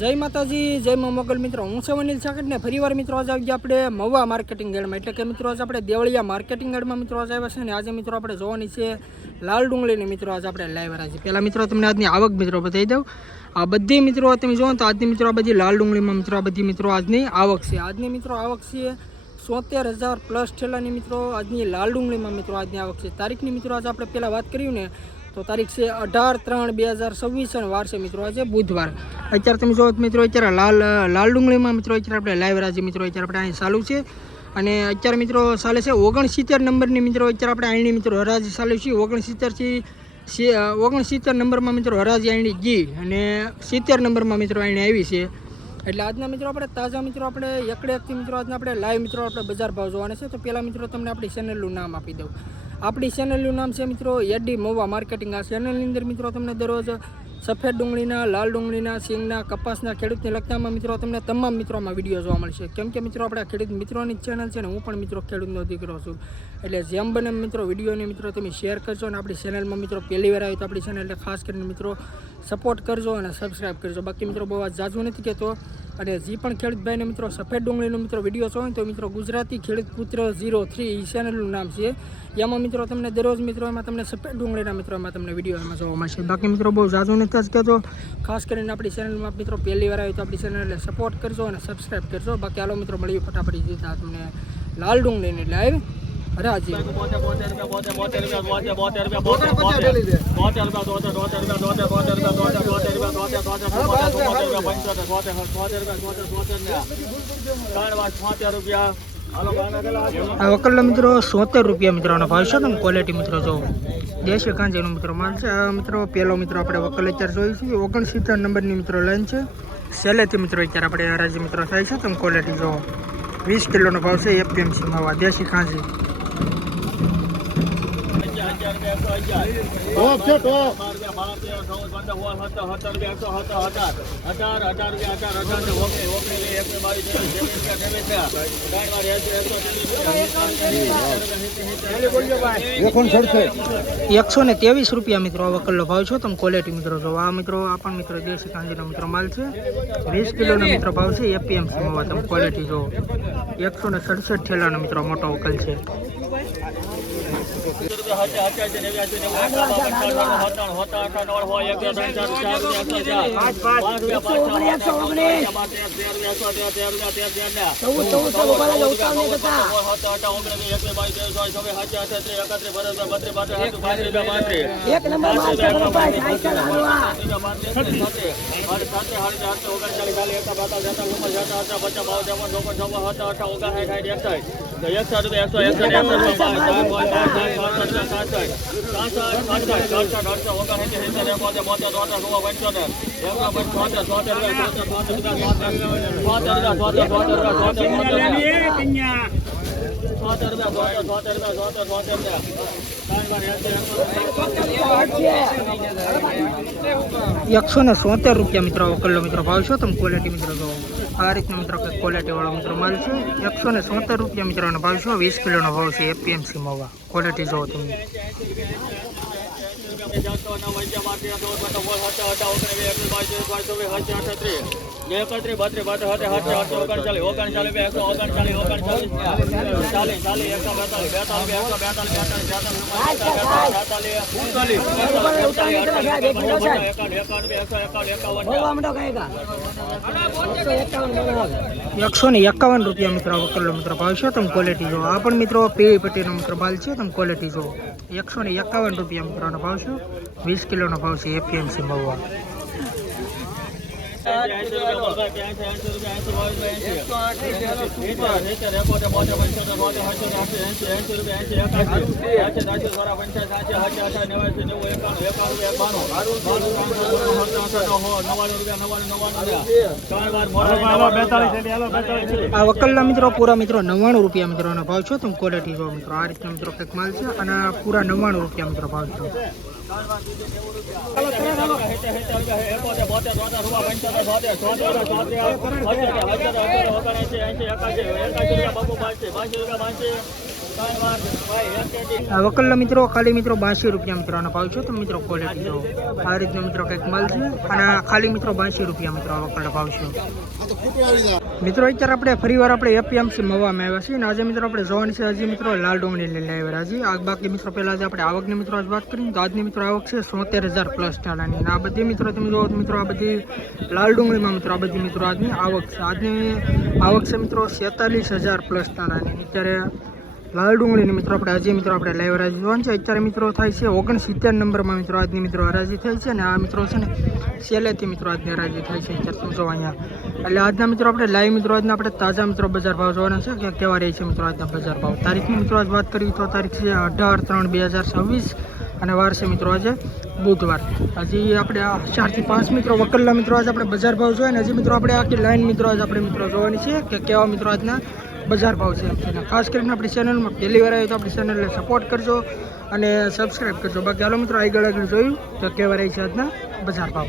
જય માતાજી, જય મા મોગલ મિત્રો. હું છું અનિલ સાકટ ને ફરીવાર મિત્રો આજે આવી ગયા આપણે મવા માર્કેટિંગ યાર્ડમાં. એટલે કે મિત્રો આજે આપણે દેવળિયા માર્કેટિંગ યાર્ડમાં મિત્રો આજે આવ્યા છે ને આજે મિત્રો આપણે જોવાની છે લાલ ડુંગળીની મિત્રો આજે આપણે લાઈવ આવ્યા છે. પહેલાં મિત્રો તમને આજની આવક મિત્રો બતાવી દઉં. આ બધી મિત્રો તમે જોવો તો આજની મિત્રો આ બધી લાલ ડુંગળીમાં મિત્રો આ બધી મિત્રો આજની આવક છે. આજની મિત્રો આવક છે 70,000 પ્લસ ઠેલાની મિત્રો આજની લાલ ડુંગળીમાં મિત્રો આજની આવક છે. તારીખની મિત્રો આજે આપણે પહેલાં વાત કર્યું ને તો તારીખ છે 18/3/2026 અને વાર છે મિત્રો આજે બુધવાર. અત્યારે તમે જોવો મિત્રો અત્યારે લાલ ડુંગળીમાં મિત્રો અત્યારે આપણે લાઈવ રાજ્ય મિત્રો અત્યારે આપણે અહીં ચાલુ છે અને અત્યારે મિત્રો ચાલે છે 69 નંબરની મિત્રો અત્યારે આપણે અહીંની મિત્રો હરાજી ચાલુ છે. 69 નંબરમાં મિત્રો હરાજી અહીંની ગઈ અને 70 નંબરમાં મિત્રો અહીં આવી છે. એટલે આજના મિત્રો આપણે તાજા મિત્રો આપણે એકથી મિત્રો આજના આપણે લાઈવ મિત્રો આપણે બજાર ભાવ જોવાના છે. તો પહેલાં મિત્રો તમને આપણી ચેનલનું નામ આપી દઉં. આપણી ચેનલનું નામ છે મિત્રો એડી મવા માર્કેટિંગ. આ ચેનલની અંદર મિત્રો તમને દરરોજ સફેદ ડુંગળીના, લાલ ડુંગળીના, સિંગના, કપાસના, ખેડૂતને લગતામાં મિત્રો તમને તમામ મિત્રોમાં વિડીયો જોવા મળશે. કેમ કે મિત્રો આપણે ખેડૂત મિત્રોની ચેનલ છે ને હું પણ મિત્રો ખેડૂતનો દીકરો છું. એટલે જેમ બને મિત્રો વિડીયોને મિત્રો તમે શેર કરજો અને આપણી ચેનલમાં મિત્રો પહેલી વાર આવી તો આપણી ચેનલ એટલે ખાસ કરીને મિત્રો સપોર્ટ કરજો અને સબસ્ક્રાઈબ કરજો. બાકી મિત્રો બહુ જાજુ નથી કહેતો. અને જે પણ ખેડૂત ભાઈને મિત્રો સફેદ ડુંગળીનો મિત્રો વિડીયો જોવો તો મિત્રો ગુજરાતી ખેડૂત પુત્ર 03 એ ચેનલનું નામ છે. એમાં મિત્રો તમને દરરોજ મિત્રો એમાં તમને સફેદ ડુંગળીના મિત્રો એમાં તમને વિડીયો એમાં જોવા મળશે. બાકી મિત્રો બહુ જાજુ નથી જ કહેતો. ખાસ કરીને આપણી ચેનલમાં મિત્રો પહેલી વાર આવી તો આપણી ચેનલ એટલે સપોર્ટ કરજો અને સબસ્ક્રાઈબ કરજો. બાકી હાલો મિત્રો મળીએ ફટાફટ જીતા તમને લાલ ડુંગળીની લાઈવ હરાજી. આ વકલનો મિત્રો 70 રૂપિયા મિત્રોનો ભાવ છે. તમે ક્વોલિટી મિત્રો જો દેશી કાંજીનો મિત્રો માલ છે. આ મિત્રો પહેલો મિત્રો આપણે વકલ અત્યારે જોઈએ છીએ 69 નંબરની મિત્રો લાઈન છે. સેલેથી મિત્રો અત્યારે આપણે હરાજી મિત્રો થાય છે. તમે ક્વોલિટી જો 20 કિલોનો ભાવ છે. FPMC માવા દેશી કાંજી. ₹123 મિત્રો આ વકલનો ભાવ છે. તમે ક્વોલિટી મિત્રો જો આ મિત્રો આ પણ મિત્રો દેશી કાંજીનો મિત્રો માલ છે. 20 કિલોનો મિત્રો ભાવ છે. FPMC માં તમે ક્વોલિટી જો 167 ઠેલાનો મિત્રો મોટો વકલ છે. ₹170 મિત્રો વકલનો મિત્રો ભાવ છે. તમે ક્વોલિટી મિત્રો જો આ રીતનો મિત્રો ક્વોલિટી વાળો મિત્રો માલ છે. ₹170 મિત્રોનો ભાવ છે. 20 કિલોનો ભાવ છે. FPMC મવા ક્વોલિટી જો તમે. ₹151 મિત્રો વકલનો મિત્રો ભાવ છે. તમે ક્વોલિટી જો આ પણ મિત્રો પીવી પટ્ટીનો મિત્રો માલ છે. તમે ક્વોલિટી જો ₹151 મિત્રોનો ભાવ છે. 20 કિલોનો ભાવ છે. FPMC મવા. આ વકલના મિત્રો પૂરા મિત્રો ₹99 મિત્રોનો ભાવ છે. તમે ક્વોલિટી જો મિત્રો આ રીતના મિત્રો કંઈક માલ છે અને પૂરા ₹99 મિત્રો ભાવ છે. આ વકલના મિત્રો ખાલી મિત્રો 82 રૂપિયા મિત્રો આનો ભાવ છે. તો મિત્રો ક્વોલિટી જો આ રીતનો મિત્રો કંઈક માલ છે અને ખાલી મિત્રો 82 રૂપિયા મિત્રો આ વકલનો ભાવ છે. મિત્રો અત્યારે આપણે ફરીવાર આપણે એપીએમસી મવામાં આવ્યા છીએ અને આજે મિત્રો આપણે જોવાની છે હજી મિત્રો લાલ ડુંગળી લઈને આવ્યા હજી આ બાકી મિત્રો પહેલાં આપણે આવકની મિત્રો આજ વાત કરીએ તો આજની મિત્રો આવક છે 73000 પ્લસ ટાળાની અને આ બધી મિત્રો તમે જો મિત્રો આ બધી લાલ ડુંગળીમાં મિત્રો આ બધી મિત્રો આજની આવક છે. આજની આવક છે મિત્રો 47000 પ્લસ ટાળાની. અત્યારે લાલ ડુંગળીની મિત્રો આપણે હજી મિત્રો આપણે લાઈવ હરાજી જોવાનું છે. અત્યારે મિત્રો થાય છે 69 નંબરમાં મિત્રો આજની મિત્રો હરાજી થાય છે અને આ મિત્રો છે ને સેલેથી મિત્રો આજની હરાજી થાય છે. અત્યારે તમે જો અહીંયા એટલે આજના મિત્રો આપણે લાઈવ મિત્રો આજના આપણે તાજા મિત્રો બજાર ભાવ જોવાના છે કે કેવા રહે છે મિત્રો આજના બજાર ભાવ. તારીખની મિત્રો આજ વાત કરીએ તો તારીખ છે 18/3/2026 અને વાર છે મિત્રો આજે બુધવાર. હજી આપણે 4 થી 5 મિત્રો વકલના મિત્રો આજે આપણે બજાર ભાવ જોઈએ ને હજી મિત્રો આપણે આખી લાઈન મિત્રો આજ આપણે મિત્રો જોવાની છે કે કેવા મિત્રો આજના બજાર ભાવ છે. ખાસ કરીને આપણી ચેનલમાં પહેલી વાર આવે તો આપણી ચેનલને સપોર્ટ કરજો અને સબસ્ક્રાઈબ કરજો. બાકી હાલો મિત્રો આગળ જોયું તો કેવા રહે છે આજના બજાર ભાવ.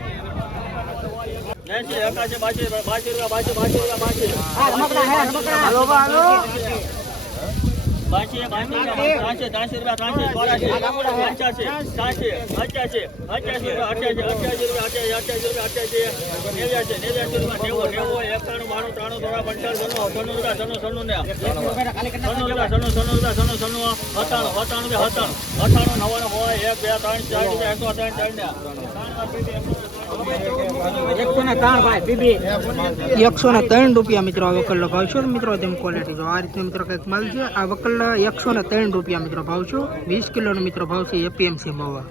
₹103 મિત્રો આ વકલનો ભાવ છે. મિત્રો તેમ ક્વોલિટી જો આ રીતનો મિત્રો કંઈક માલ છે. આ વકલના ₹103 મિત્રો ભાવ છે. 20 કિલોનો મિત્રો ભાવ છે એપીએમસી મવા.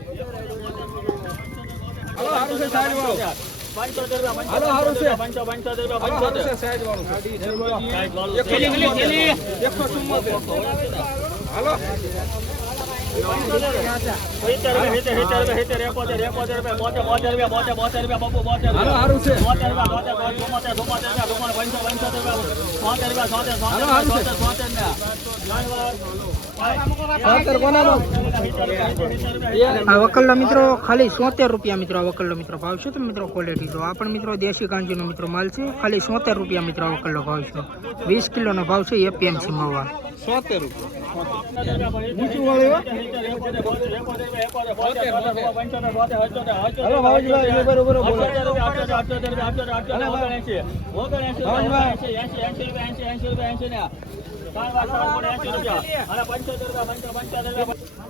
આ વકલના મિત્રો ખાલી ₹70 મિત્રો આ વકલનો મિત્રો ભાવ છે. તો મિત્રો ક્વોલિટી જો આ પણ મિત્રો દેશી કાંજીનો મિત્રો માલ છે. ખાલી ₹70 મિત્રો આ વકલનો ભાવ છે. 20 કિલોનો ભાવ છે એપીએમસી મવા.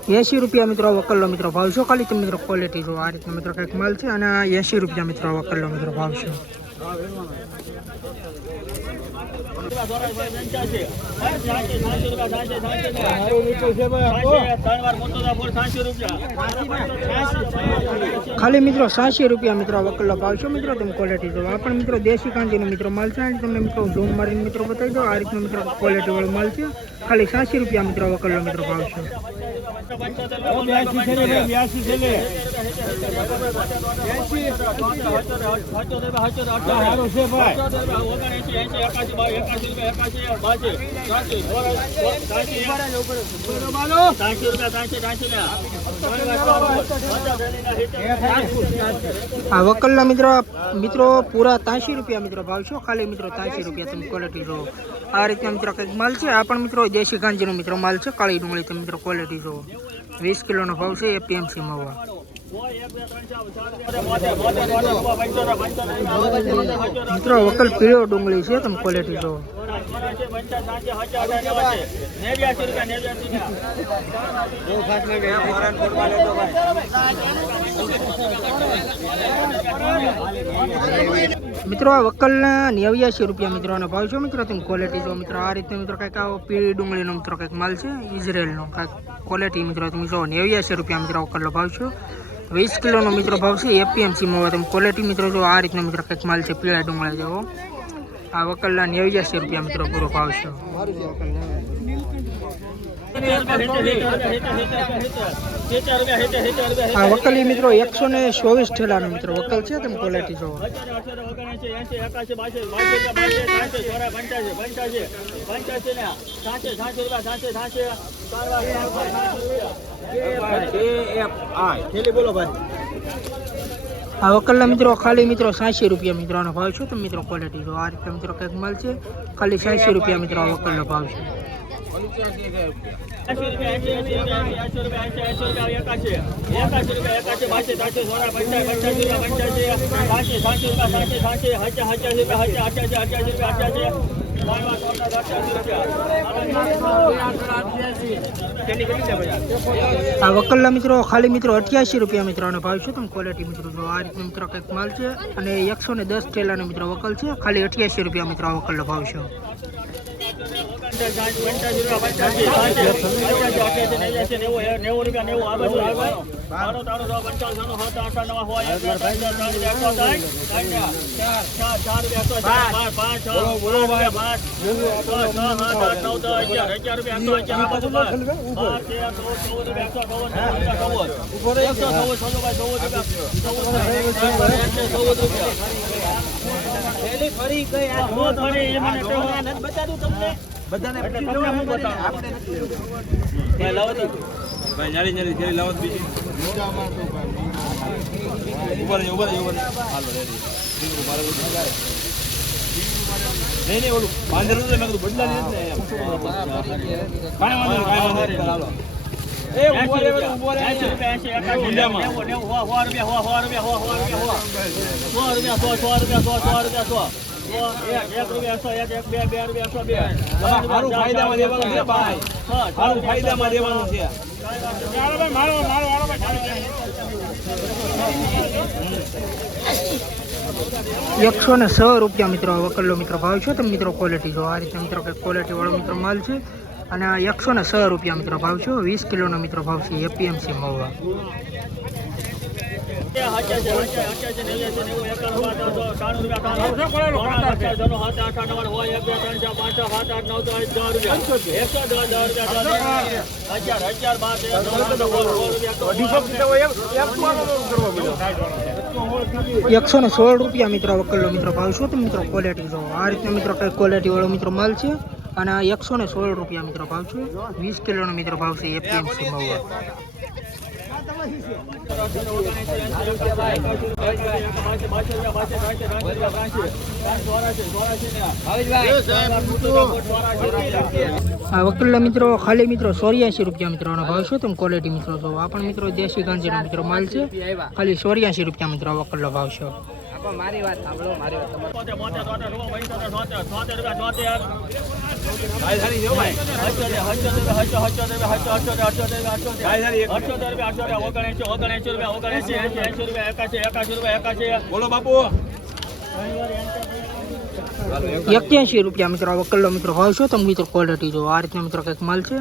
₹80 મિત્રો વકલનો મિત્રો ભાવ છે. ખાલી તમે મિત્રો ક્વોલિટી જો આ રીતનો મિત્રો કંઈક માલ છે અને ₹80 મિત્રો વકલનો મિત્રો ભાવ છે. ખાલી મિત્રો ₹80 મિત્રો વકલનો ભાવ છે. મિત્રો તમે ક્વોલિટી જો આ પણ મિત્રો દેશી કાંજીનો મિત્રો માલ છે. તમને મિત્રો ઝૂમ મારીને મિત્રો બતાવી દો આ રીતનો મિત્રો ક્વોલિટી વાળો માલ છે. ખાલી ₹80 મિત્રો વકલનો મિત્રો ભાવ છે. આ વકલના મિત્રો પૂરા ₹83 મિત્રો ભાવ છે. ખાલી મિત્રો ₹83 તમે ક્વોલિટી જો આ રીતના મિત્રો કંઈક માલ છે. આ પણ મિત્રો દેશી કાંજીનો મિત્રો માલ છે. કાળી ડુંગળી તમે મિત્રો ક્વોલિટી જો 20 કિલોનો ભાવ છે એપીએમસી મવા. મિત્રો વકલ પીળો ડુંગળી છે તમે ક્વોલિટી જો. મિત્રો આ વકલના ₹89 મિત્રોનો ભાવ છે. મિત્રો તમે ક્વોલિટી જો મિત્રો આ રીતે મિત્રો કંઈક આવો પીળી ડુંગળીનો મિત્રો કંઈક માલ છે ઇઝરાયલનો કંઈક ક્વોલિટી મિત્રો તમે જો ₹89 મિત્રો વકલનો ભાવ છે. 20 કિલોનો મિત્રો ભાવ છે એપીએમસી માં. તમે ક્વોલિટી મિત્રો જો આ રીતનો મિત્રો કંઈક માલ છે પીળા ડુંગળા જેવો. આ વકલના ₹89 મિત્રો પૂરો ભાવ છે. આ વકલી મિત્રો 124 ઠેલાનો મિત્રો વકલ છે. તમે ક્વોલિટી જોવો. આ વકલના મિત્રો ખાલી મિત્રો 80 રૂપિયા મિત્રો આનો ભાવ છે. તો મિત્રો ક્વોલિટી જો આ રીતે મિત્રો કંઈક માલ છે, ખાલી 80 રૂપિયા મિત્રો આ વકલનો ભાવ છે. આ વકલના મિત્રો ખાલી મિત્રો 88 રૂપિયા મિત્રો આનો ભાવ છે. તમે ક્વોલિટી મિત્રો જો આ રીતે મિત્રો કંઈક માલ છે અને 110 ટેલાનો મિત્રો વકલ છે, ખાલી 88 રૂપિયા મિત્રો આ વકલનો ભાવ છે. ₹116 મિત્રો વકલનો મિત્રો ભાવ છે. તમે મિત્રો ક્વોલિટી જો આ રીતે મિત્રો ક્વોલિટી વાળો મિત્રો માલ છે અને ₹116 મિત્રો ભાવ છે. 20 કિલોનો મિત્રો ભાવ છે. એપીએમસી મહુવા. ₹116 મિત્રો વકલનો મિત્રો ભાવ છે. તો મિત્રો ક્વોલિટી જો આ રીતે મિત્રો કઈ ક્વોલિટી વાળો મિત્રો માલ છે અને ₹116 મિત્રો ભાવ છે. 20 કિલોનો મિત્રો ભાવ છે. એપીએમસી મહુવા. આ વકલના મિત્રો ખાલી મિત્રો ₹84 મિત્રો આનો ભાવ છે. તમે ક્વોલિટી મિત્રો જો આ પણ મિત્રો દેશી ગાંજીનો મિત્રો માલ છે, ખાલી ₹84 મિત્રો આ વકલનો ભાવ છે. મારી વાત સાંભળો, મારી વાત બોલો બાપુ. ₹81 મિત્રો આ વકલનો મિત્રો ભાવ છે. તમે મિત્રો ક્વોલિટી જો આ રીતનો મિત્રો કંઈક માલ છે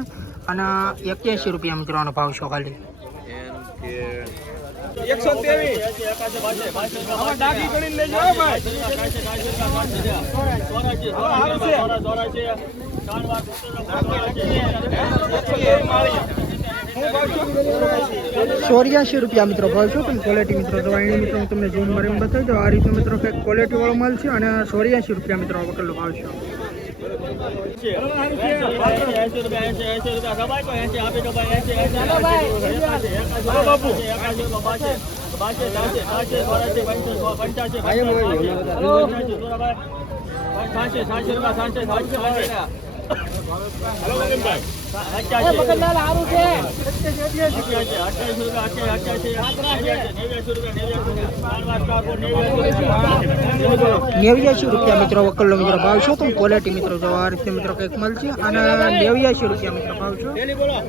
અને ₹81 મિત્રો આનો ભાવ છે. ખાલી 84 મિત્રો ભાવ છે. તમે ક્વોલિટી મિત્રો તો અહીં મિત્રો હું તમને ઝૂમ મારીને બતાવી દઉં. આ રીતે મિત્રો કંઈક ક્વોલિટી વાળો માલ છે અને ₹84 મિત્રો આ વકલનો ભાવ છે. ₹89 મિત્રો વકલનો મિત્રો ભાવ છે. તો ક્વોલિટી મિત્રો જો આ રીતે મિત્રો કંઈક માલ છે અને ₹89 મિત્રો ભાવ છે.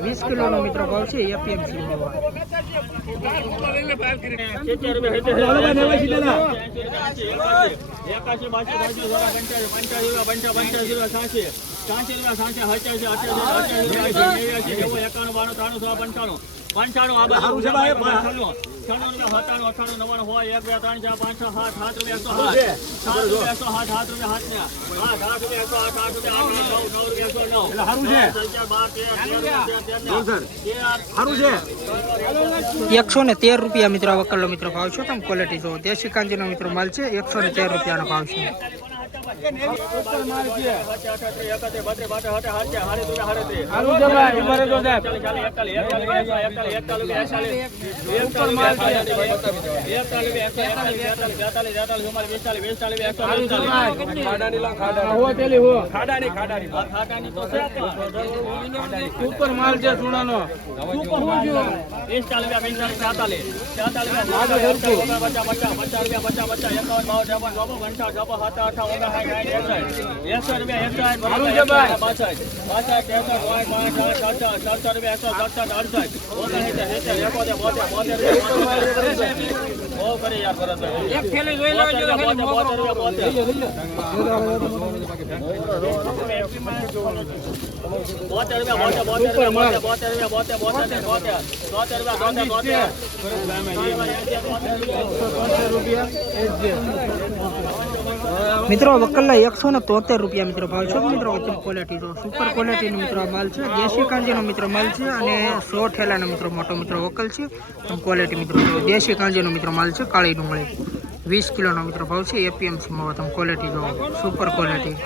20 કિલોનો મિત્રો ભાવ છે. એપીએમસી મહુવા. ₹113 મિત્રો વકલનો મિત્રો ભાવ છે. તમે ક્વોલિટી જો દેશી કાંજીનો મિત્રો માલ છે. ₹113 ભાવ છે. સુપર માલ છે સોનાનો મિત્રો વકલના 173 રૂપિયા મિત્રો ભાવ છે મિત્રો. ક્વોલિટી તો સુપર ક્વોલિટીનો મિત્રો માલ છે. દેશી કાંજીનો મિત્રો માલ છે અને 100 ઠેલાનો મિત્રો મોટો મિત્રો વકલ છે. ક્વોલિટી મિત્રો દેશી કાંજીનો મિત્રો માલ છે. કાળી ડુંગળી 20 કિલોનો મિત્રો ભાવ છે. એપીએમસી માં તમે ક્વોલિટી જો સુપર ક્વોલિટી.